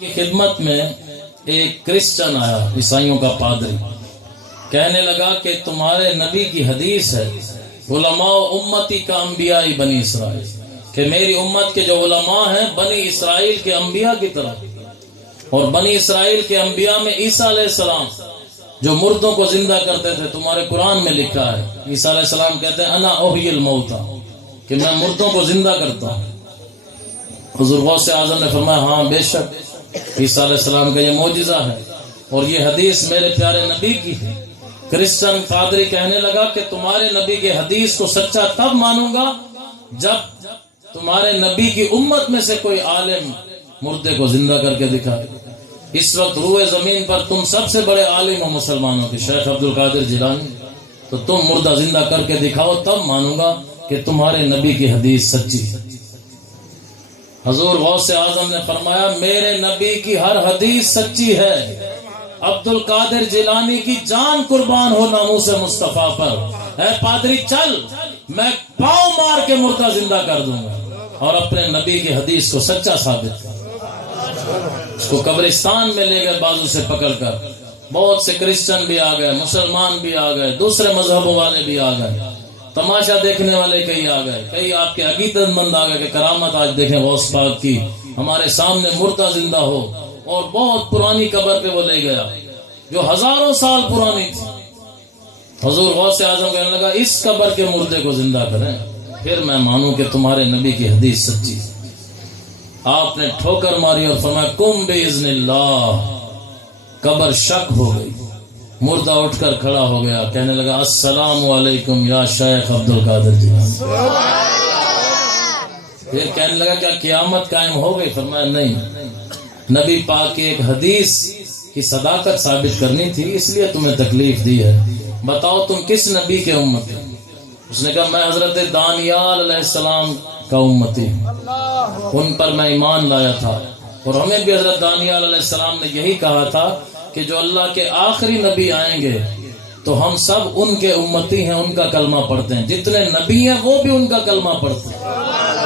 کی خدمت میں ایک کرسچن آیا، عیسائیوں کا پادری، کہنے لگا کہ تمہارے نبی کی حدیث ہے علماء امتی کا انبیاء بنی اسرائیل، کہ میری امت کے جو علماء ہیں بنی اسرائیل کے انبیاء کی طرح، اور بنی اسرائیل کے انبیاء میں عیسیٰ علیہ السلام جو مردوں کو زندہ کرتے تھے، تمہارے قرآن میں لکھا ہے عیسیٰ علیہ السلام کہتے ہیں انا احیی الموتى، کہ میں مردوں کو زندہ کرتا ہوں۔ حضور غوث اعظم نے فرمایا ہاں بے شک عیسیٰ علیہ السلام کا یہ معجزہ ہے اور یہ حدیث میرے پیارے نبی کی ہے۔ کرسچن پادری کہنے لگا کہ تمہارے نبی کے حدیث کو سچا تب مانوں گا جب تمہارے نبی کی امت میں سے کوئی عالم مردے کو زندہ کر کے دکھائے۔ اس وقت روئے زمین پر تم سب سے بڑے عالم ہو مسلمانوں کے، شیخ عبد القادر جیلانی، تو تم مردہ زندہ کر کے دکھاؤ تب مانوں گا کہ تمہارے نبی کی حدیث سچی ہے۔ حضور غوث اعظم نے فرمایا میرے نبی کی ہر حدیث سچی ہے، عبد القادر جیلانی کی جان قربان ہو ناموس مصطفیٰ پر۔ اے پادری چل، میں پاؤں مار کے مردہ زندہ کر دوں گا اور اپنے نبی کی حدیث کو سچا ثابت کر۔ اس کو قبرستان میں لے گئے بازو سے پکڑ کر، بہت سے کرسچن بھی آ گئے، مسلمان بھی آ گئے، دوسرے مذہبوں والے بھی آ گئے، تماشا دیکھنے والے کئی آ گئے، کئی آپ کے عقیدت مند آ گئے کہ کرامت آج دیکھیں غوث پاک کی، ہمارے سامنے مردہ زندہ ہو۔ اور بہت پرانی قبر پہ وہ لے گیا جو ہزاروں سال پرانی تھی۔ حضور غوث اعظم کہنے لگا اس قبر کے مردے کو زندہ کریں پھر میں مانوں کہ تمہارے نبی کی حدیث سچی۔ آپ نے ٹھوکر ماری اور فرمایا قم باذن اللہ۔ قبر شک ہو گئی، مردہ اٹھ کر کھڑا ہو گیا، کہنے لگا السلام علیکم یا شیخ عبد القادر جیلانی۔ پھر کہنے لگا کیا قیامت قائم ہو گئی؟ فرمایا نہیں، نبی پاک کی ایک حدیث کی صداقت ثابت کرنی تھی، اس لیے تمہیں تکلیف دی ہے۔ بتاؤ تم کس نبی کے امتی؟ اس نے کہا میں حضرت دانیال علیہ السلام کا امتی ہوں، ان پر میں ایمان لایا تھا، اور ہمیں بھی حضرت دانیال علیہ السلام نے یہی کہا تھا کہ جو اللہ کے آخری نبی آئیں گے تو ہم سب ان کے امتی ہیں، ان کا کلمہ پڑھتے ہیں، جتنے نبی ہیں وہ بھی ان کا کلمہ پڑھتے ہیں۔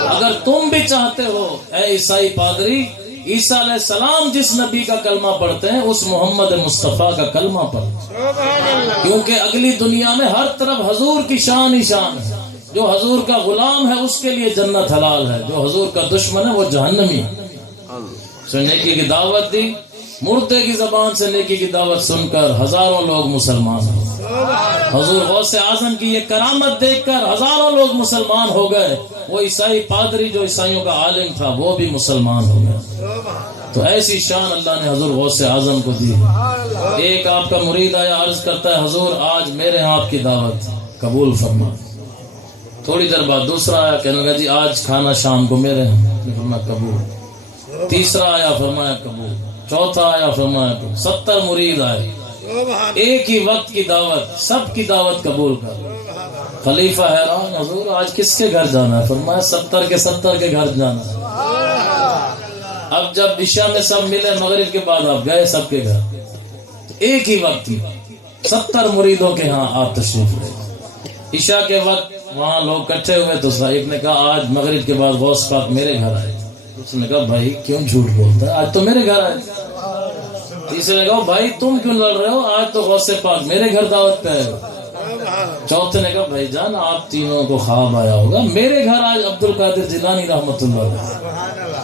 اگر تم بھی چاہتے ہو اے عیسائی پادری، عیسیٰ علیہ السلام جس نبی کا کلمہ پڑھتے ہیں اس محمد مصطفیٰ کا کلمہ پڑھو، کیونکہ اگلی دنیا میں ہر طرف حضور کی شان ہی شان ہے۔ جو حضور کا غلام ہے اس کے لیے جنت حلال ہے، جو حضور کا دشمن ہے وہ جہنمی ہے۔ سو نیکی کی دعوت دی، مردے کی زبان سے نیکی کی دعوت سن کر ہزاروں لوگ مسلمان ہو۔ حضور غوث اعظم کی یہ کرامت دیکھ کر ہزاروں لوگ مسلمان ہو گئے۔ وہ عیسائی پادری جو عیسائیوں کا عالم تھا وہ بھی مسلمان ہو گیا۔ تو ایسی شان اللہ نے حضور غوث اعظم کو دی۔ ایک آپ کا مرید آیا، عرض کرتا ہے حضور آج میرے ہاں آپ کی دعوت قبول فرما۔ تھوڑی دیر بعد دوسرا آیا، کہنے لگا جی آج کھانا شام کو میرے ہاں، فرمایا قبول۔ تیسرا آیا، فرمایا قبول۔ چوتھا آیا، فرمایا قبول۔ 70 مرید آئے، ایک ہی وقت کی دعوت، سب کی دعوت قبول کر۔ خلیفہ حیران، حضور آج کس کے گھر جانا ہے؟ فرمایا 70 کے 70 کے گھر جانا ہے۔ اب جب عشاء میں سب ملے، مغرب کے بعد آپ گئے سب کے گھر، تو ایک ہی وقت 70 مریدوں کے ہاں آپ تشریف لے۔ عشاء کے وقت وہاں لوگ اکٹھے ہوئے تو ایک نے کہا آج مغرب کے بعد غوث پاک میرے گھر آئے۔ اس نے کہا بھائی کیوں جھوٹ بولتا ہے، آج تو میرے گھر آئے۔ تیسرے نے کہا بھائی تم کیوں لڑ رہے ہو، آج تو غوث پاک میرے گھر دعوت پہ آئے۔ چوتھے نے کہا بھائی جان آپ تینوں کو خواب آیا ہوگا، میرے گھر آج عبد القادر جیلانی رحمۃ اللہ علیہ۔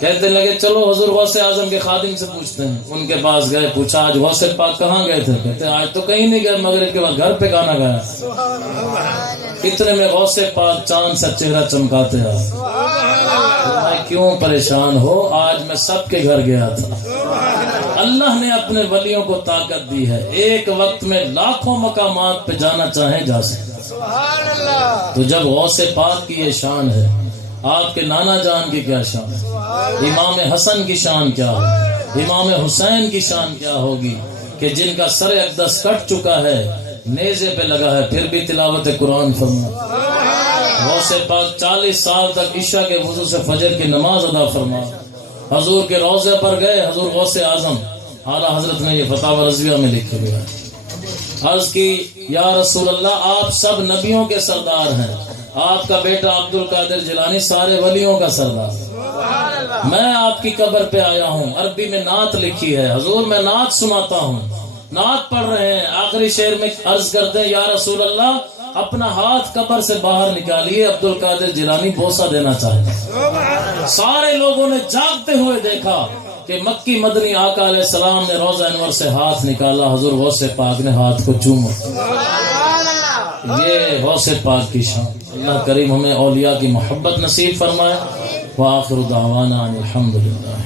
کہتے لگے چلو حضور غوث اعظم کے خادم سے پوچھتے ہیں۔ ان کے پاس گئے، پوچھا آج غوث پاک کہاں گئے تھے؟ کہتے آج تو کہیں نہیں گئے، مغرب کے بعد گھر پہ کھانا کھایا۔ اتنے میں غوث پاک چاند سا چہرہ چمکاتے ہیں۔ کیوں پریشان ہو، آج میں سب کے گھر گیا تھا۔ اللہ نے اپنے ولیوں کو طاقت دی ہے، ایک وقت میں لاکھوں مقامات پہ جانا چاہیں جا سکتے۔ تو جب غوث پاک کی یہ شان ہے، آپ کے نانا جان کی کیا شان ہے، امام حسن کی شان کیا ہے، امام حسین کی شان کیا ہوگی کہ جن کا سر اقدس کٹ چکا ہے، نیزے پہ لگا ہے، پھر بھی تلاوت قرآن فرما۔ غوث پاک 40 سال تک عشاء کے وضو سے فجر کی نماز ادا فرما۔ حضور کے روضے پر گئے، حضور غوث اعظم اعلیٰ حضرت نے یہ فتاوی رضویہ میں لکھے گیا ہے، عرض کی یا رسول اللہ آپ سب نبیوں کے سردار ہیں، آپ کا بیٹا عبد القادر جیلانی سارے ولیوں کا سردار۔ میں آپ کی قبر پہ آیا ہوں. عربی میں نعت لکھی ہے. حضور میں نعت سناتا ہوں. نعت پڑھ رہے ہیں. آخری شعر میں عرض کرتے ہیں یا رسول اللہ اپنا ہاتھ قبر سے باہر نکالیے, عبد القادر جیلانی بوسہ دینا چاہتے ہیں. سارے لوگوں نے جاگتے ہوئے دیکھا کہ مکی مدنی آقا علیہ السلام نے روضہ انور سے ہاتھ نکالا. حضور غوث پاک نے ہاتھ کو چوما. یہ غوث پاک کی شان. اللہ کریم ہمیں اولیاء کی محبت نصیب فرمائے. وآخر دعوانا الحمدللہ.